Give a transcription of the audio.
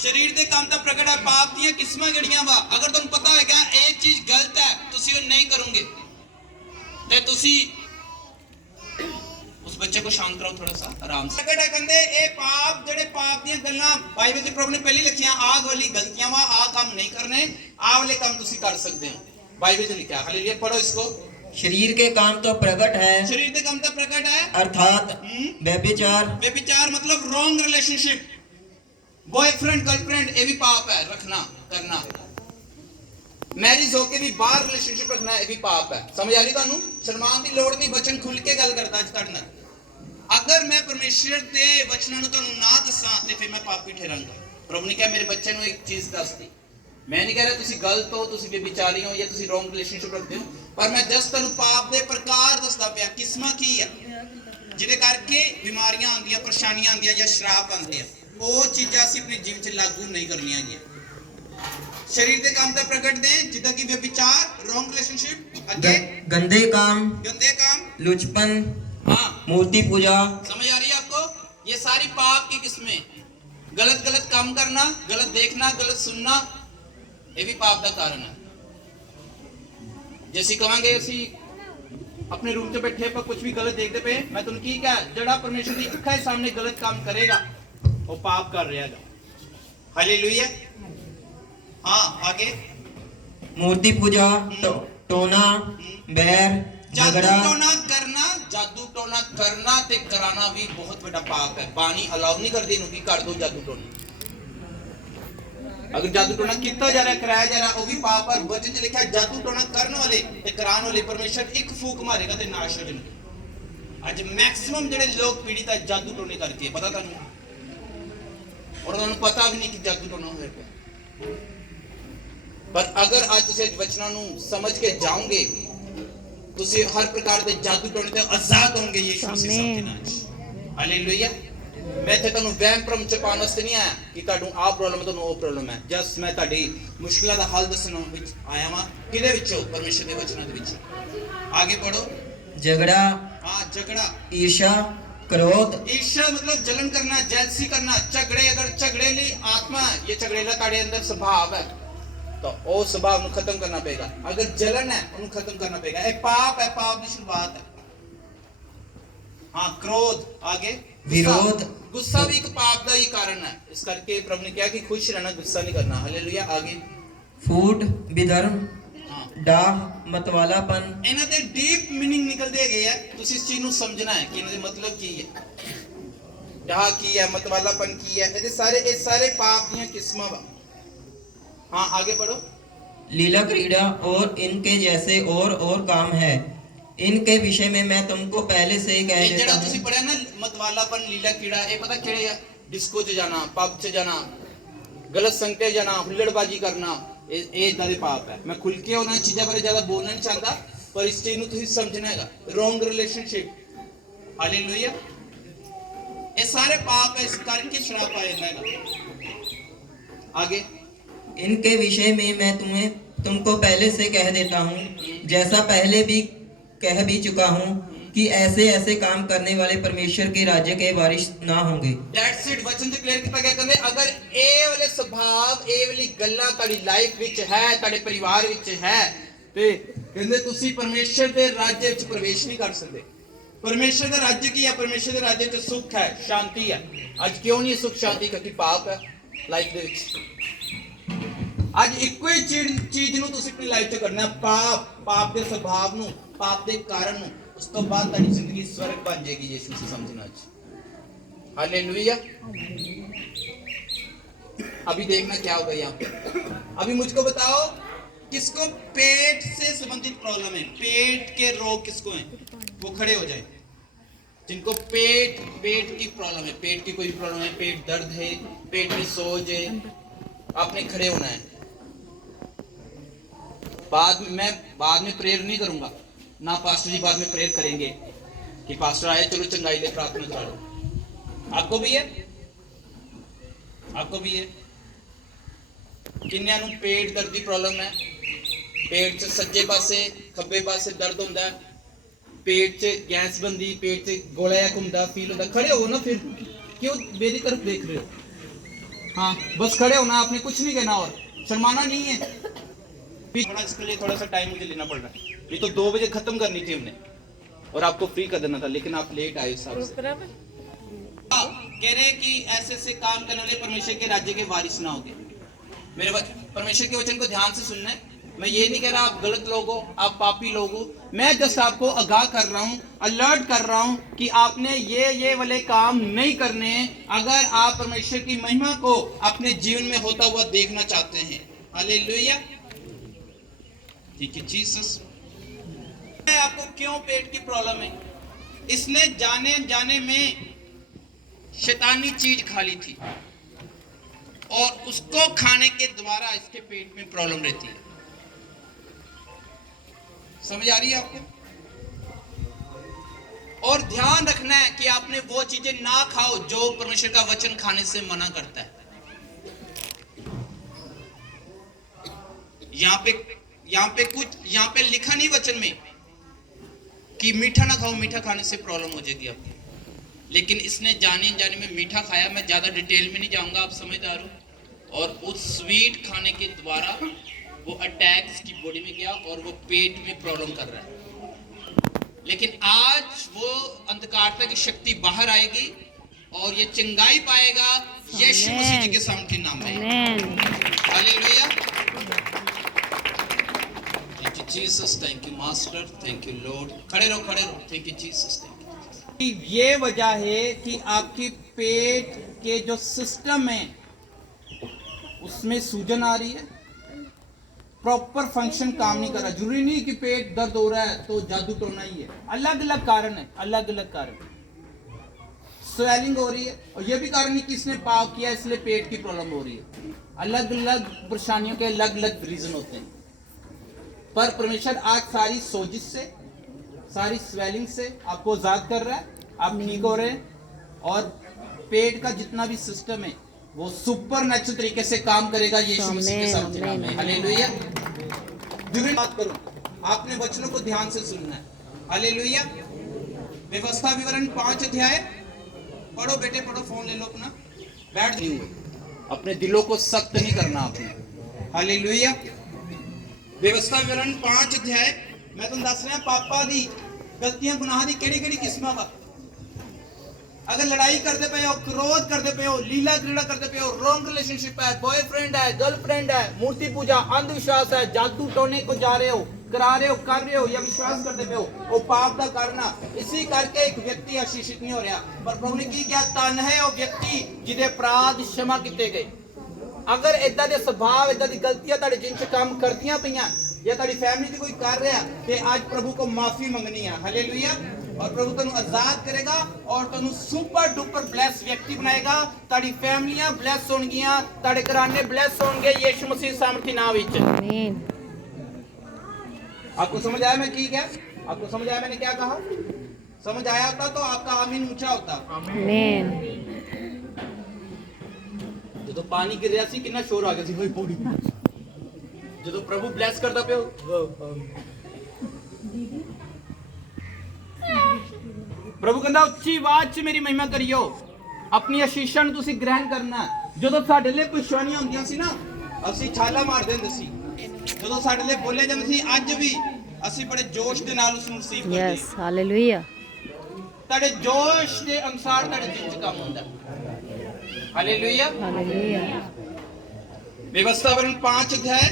शरीर के काम का प्रगट है पाप दी किस्मां जड़ियां वा अगर तुहानू पता होगा ये चीज गलत है तुसी वो नहीं करोगे ते तुसी उस बच्चे को शांत करो थोड़ा सा आराम से प्रगट है कहंदे ए पाप जेडे पाप दी गल्लां बाइबल च प्रभु ने पहले लिखियां आग वाली गलतियां वा आ काम नहीं करने आ वाले काम तुसी कर सकते हो बाइबल च लिखा है हालेलुया पढ़ो इसको शरीर के काम तो प्रकट है शरीर के काम तो प्रकट है अर्थात व्यभिचार व्यभिचार मतलब रॉन्ग रिलेशनशिप बॉयफ्रेंड गर्लफ्रेंड ये भी पाप है रखना करना मैरिज होके भी बाहर रिलेशनशिप रखना ये भी पाप है समझ आ रही तुहानू शर्मान की लोड़ नहीं बचन खुल के गल करदा अज तुहाडे नाल अगर मैं परमेश्वर दे वचनां नू तुहानू ना दसां ते फिर मैं पापी ठहरांगा प्रभु ने कहा मेरे बच्चे नू एक चीज दस दी मैं नहीं कह रहा तुसी गलत हो तुसी बेविचारी हो या तुसी रॉन्ग रिलेशनशिप रखते हो पर मैं जस्ट तुहानू पाप दे प्रकार दसदा पिया किस्मां की है जिहदे करके बीमारियां आंदियां परेशानियां आंदियां या श्राप आंदे आ वो चीज़ां असीं अपने जीवन च लागू नहीं करनियां जी शरीर के काम का प्रकट दे जिदा कि व्यभिचार रॉन्ग रिलेशनशिप अगे गंदे काम लुचपन हाँ मूर्ति पूजा समझ आ रही है आपको ये सारी पाप की किस्में गलत गलत काम करना गलत देखना गलत सुनना ये भी पाप का कारण है जैसे कहांगे असीं अपने रूम च बैठे पर कुछ भी गलत देखते पे मैं तुहानू की कहा जड़ा परमेश्वर की अखां सामने गलत काम करेगा वो पाप कर रहा है हालेलुया हाँ आगे मूर्ति पूजा टोना बैर झगड़ा जादू टोना करना ते कराना भी बहुत बड़ा पाप है बानी अलाउ नहीं करदी नु की कर दो जादू टोना अगर जादू टोना कितना जा रहा है कराया जा रहा है वो भी पाप है वचन च लिखा है जादू टोना करने वाले ते कराने वाले परमेश्वर एक फूक मारेगा ते नाश हो जाएंगे आज मैक्सिमम जेडे लोग पीड़ित है जादू टोने करके पता तुहानू और उन्होंने पता भी नहीं कि जादू टोना होएगा पर अगर आज तुसीं वचनां नूं समझ के जाओगे तुसीं हर प्रकार के जादू टोने ते आजाद होंगे यीशु मसीह के नाम च हालेलुया मैं इत्थे तुहानूं वहम भरम च पाउण वास्ते नहीं आया कि तुहानूं आ प्रॉब्लम तुहानूं ओ प्रॉब्लम है जस्ट मैं तुहाडी मुश्किलां दा हल दस्सण विच आया वां किहदे विचों परमेश्वर दे वचनां दे विच आगे पढ़ो झगड़ा हां झगड़ा ईर्ष्या क्रोध ईर्ष्या मतलब जलन करना जेलसी करना झगड़े अगर झगड़े ली आत्मा ये झगड़ेला ताड़े अंदर स्वभाव है तो वो स्वभाव ਨੂੰ खत्म करना पड़ेगा अगर जलन है उन्हें खत्म करना पड़ेगा ये पाप है पाप की शुरुआत है हाँ क्रोध आगे विरोध गुस्सा भी एक पाप का ही कारण है इस करके प्रभु ने कहा कि खुश रहना गुस्सा नहीं करना हालेलुया आगे फूट विधर्म डाह मतवालापन इन्हां दे डीप मीनिंग निकलदे गए है तुसी इस चीज ਨੂੰ समझना है कि इन्हां दे मतलब की है डाह की है मतवालापन की है ये सारे पाप ਦੀਆਂ किस्मां वा हाँ आगे पढ़ो लीला क्रीड़ा और इनके जैसे और काम है इनके विषय में मैं तुमको पहले से ही कह देता हूं तुसी पढ़या ना मतवालापन लीला क्रीड़ा ये पता किहड़े है डिस्को च जाना पब च जाना गलत संगते जाना हुल्लड़बाजी करना ये इदां दे पाप है मैं खुल के उन्हां चीज़ां बारे ज़्यादा बोलना नहीं चाहता पर इस चीज़ नूं तुसीं समझना हैगा रॉन्ग रिलेशनशिप हालेलुया ये सारे पाप है इस करके श्राप आ जाता है आगे इनके विषय में मैं तुमको पहले से कह देता हूँ जैसा पहले भी कह भी चुका हूँ कि ऐसे ऐसे काम करने वाले परमेश्वर के राज्य के वारिस ना होंगे दैट्स इट वचन से क्लियर किया गया कहंदे अगर ए वाले स्वभाव ए वाली गल्लां ताड़ी लाइफ विच है ताड़े परिवार विच है ते कहंदे तुसी परमेश्वर दे राज्य विच प्रवेश नहीं कर सकदे परमेश्वर दा राज्य की है परमेश्वर दे राज्य च सुख है शांति है आज क्यों नहीं सुख शांति क्योंकि पाप है लाइफ दे विच आज इक्को ही चीज नूं तुसी अपनी लाइफ च करना पाप दे स्वभाव नूं पाप दे कारण नूं उस तो बाद तारी जिंदगी स्वर्ग बन जाएगी यीशु से समझना हालेलुया अभी देखना क्या होगा यहाँ पे अभी मुझको बताओ किसको पेट से संबंधित प्रॉब्लम है पेट के रोग किसको हैं वो खड़े हो जाए जिनको पेट की प्रॉब्लम है पेट की कोई प्रॉब्लम है पेट दर्द है पेट में सोज है आपने खड़े होना है मैं बाद में प्रेयर नहीं करूंगा ना पास्टर जी बाद में प्रेयर करेंगे कि पास्टर आए चलो चंगाई ले प्रार्थना करो आपको भी है किन्नियां नूं पेट दर्द की प्रॉब्लम है पेट च सज्जे पासे खब्बे पासे दर्द होंदा है पेट च गैस बनदी पेट च गोला घूमदा फील होंदा खड़े हो ना फिर क्यों मेरी तरफ देख रहे हो हाँ बस खड़े होना, आपने कुछ नहीं कहना और शर्माना नहीं है। थोड़ा इसके लिए थोड़ा सा टाइम मुझे लेना पड़ रहा है, ये तो 2 बजे खत्म करनी थी हमने और आपको फ्री कर देना था, लेकिन आप लेट आए उस हिसाब से। कह रहे हैं कि ऐसे ऐसे काम करने वाले परमेश्वर के राज्य के वारिस ना होगे। मेरे परमेश्वर के वचन को ध्यान से सुनना है। मैं ये नहीं कह रहा आप गलत लोग हो, आप पापी लोग हो। मैं जस्ट आपको आगाह कर रहा हूँ, अलर्ट कर रहा हूँ कि आपने ये वाले काम नहीं करने हैं अगर आप परमेश्वर की महिमा को अपने जीवन में होता हुआ देखना चाहते हैं। हालेलुया। ठीक है जीसस। आपको क्यों पेट की प्रॉब्लम है? इसने जाने जाने में शैतानी चीज खा ली थी और उसको खाने के द्वारा इसके पेट में प्रॉब्लम रहती है। समझ आ रही है आपको? और ध्यान रखना है कि आपने वो चीजें ना खाओ जो परमेश्वर का वचन खाने से मना करता है। यहाँ पे लिखा नहीं वचन में कि मीठा ना खाओ, मीठा खाने से प्रॉब्लम हो जाएगी आपकी, लेकिन इसने जाने जाने में मीठा खाया। मैं ज्यादा डिटेल में नहीं जाऊंगा, आप समझदार हो। और उस स्वीट खाने के द्वारा वो अटैक इसकी बॉडी में गया और वो पेट में प्रॉब्लम कर रहा है। लेकिन आज वो अंधकारता की शक्ति बाहर आएगी और ये चंगाई पाएगा यीशु मसीह जी के सामने के नाम में। Hallelujah. Thank you Jesus, thank you master, thank you Lord. खड़े रहो, खड़े रहो। Thank you Jesus, thank you. ये वजह है कि आपकी पेट के जो सिस्टम है उसमें सूजन आ रही है, प्रॉपर फंक्शन काम नहीं कर रहा। जरूरी नहीं कि पेट दर्द हो रहा है तो जादू टोना ही है, अलग अलग कारण है, अलग अलग कारण। स्वेलिंग हो रही है और यह भी कारण नहीं कि इसने पाप किया इसलिए पेट की प्रॉब्लम हो रही है। अलग अलग परेशानियों के अलग अलग रीजन होते हैं। पर परमेश्वर आज सारी सोजिश से, सारी स्वेलिंग से आपको आजाद कर रहा है, आप ठीक हो रहे हैं और पेट का जितना भी सिस्टम है वो सुपर नेचुरल तरीके से काम करेगा यीशु मसीह के सामर्थ्य नाम में। हालेलुया। जरूर बात करो, आपने वचनों को ध्यान से सुनना है। हालेलुया। व्यवस्था विवरण 5 अध्याय पढ़ो बेटे, पढ़ो, फोन ले लो अपना, बैठ नहीं हुए, अपने दिलों को सख्त नहीं करना आपने। हालेलुया। व्यवस्था विवरण 5 अध्याय मैं तुम दस रहा पापा दी गलतियां गुनाह दी केड़ी केड़ी किस्मां वा। अगर लड़ाई करते पे हो, क्रोध करते पे हो, लीला क्रीड़ा करते पे हो, रॉन्ग रिलेशनशिप है, बॉयफ्रेंड है, गर्लफ्रेंड है, मूर्ति पूजा, अंधविश्वास है, जादू टोने को जा रहे हो, करा रहे हो, कर रहे हो या विश्वास करते पे हो, वो पाप का करना। इसी करके एक व्यक्ति आशीषित नहीं हो रहा। पर प्रभु ने की क्या? तन है वो व्यक्ति जिदे अपराध क्षमा किए गए। अगर इदा के स्वभाव, इदा की गलतियां तुहाडे जिन च काम करदियां पईयां या तुहाडी फैमिली च कोई कर रहा ते आज प्रभु को माफी मंगनी है। हालेलुया। और प्रभु तुहानू आजाद करेगा और तुहानू सुपर डुपर ब्लेस व्यक्ति बनाएगा। तुहाडी फैमिलियां ब्लेस होणगियां, तुहाडे घराने ब्लेस होणगे यीशु मसीह सामर्थी नाम विच। आमीन। आपको समझ आया मैं की क्या? आपको समझ आया मैंने क्या कहा? समझ आया होता तो आपका आमीन ऊंचा होता। आमीन। जो पानी गिर रहा सी कितना शोर आ गया सी भाई पौड़ी जो प्रभु ब्लेस करता पे प्रभु कहंदा उच्ची आवाज च मेरी महिमा करियो। अपनी आशीषां नूं तुसीं ग्रहण करना। ਜਦੋਂ ਸਾਡੇ ਲਈ ਪਰੇਸ਼ਾਨੀਆਂ ਹੁੰਦੀਆਂ ਸੀ ਨਾ ਅਸੀਂ ਛਾਲਾ ਮਾਰਦੇ ਹੁੰਦੇ ਸੀ। ਜਦੋਂ ਸਾਡੇ ਲਈ ਬੋਲੇ ਜਾਂਦੇ ਸੀ ਅੱਜ ਵੀ ਅਸੀਂ ਬੜੇ ਜੋਸ਼ ਦੇ ਨਾਲ ਉਸ ਨੂੰ ਰਿਸੀਵ ਕਰਦੇ ਹਾਂ। Yes hallelujah. ਤੁਹਾਡੇ ਜੋਸ਼ ਦੇ ਅਨੁਸਾਰ ਤੁਹਾਡੇ ਦਿਲ 'ਚ ਕੰਮ ਹੁੰਦਾ। हालेलुया। हालेलुया। व्यवस्था विवरण 5 अध्याय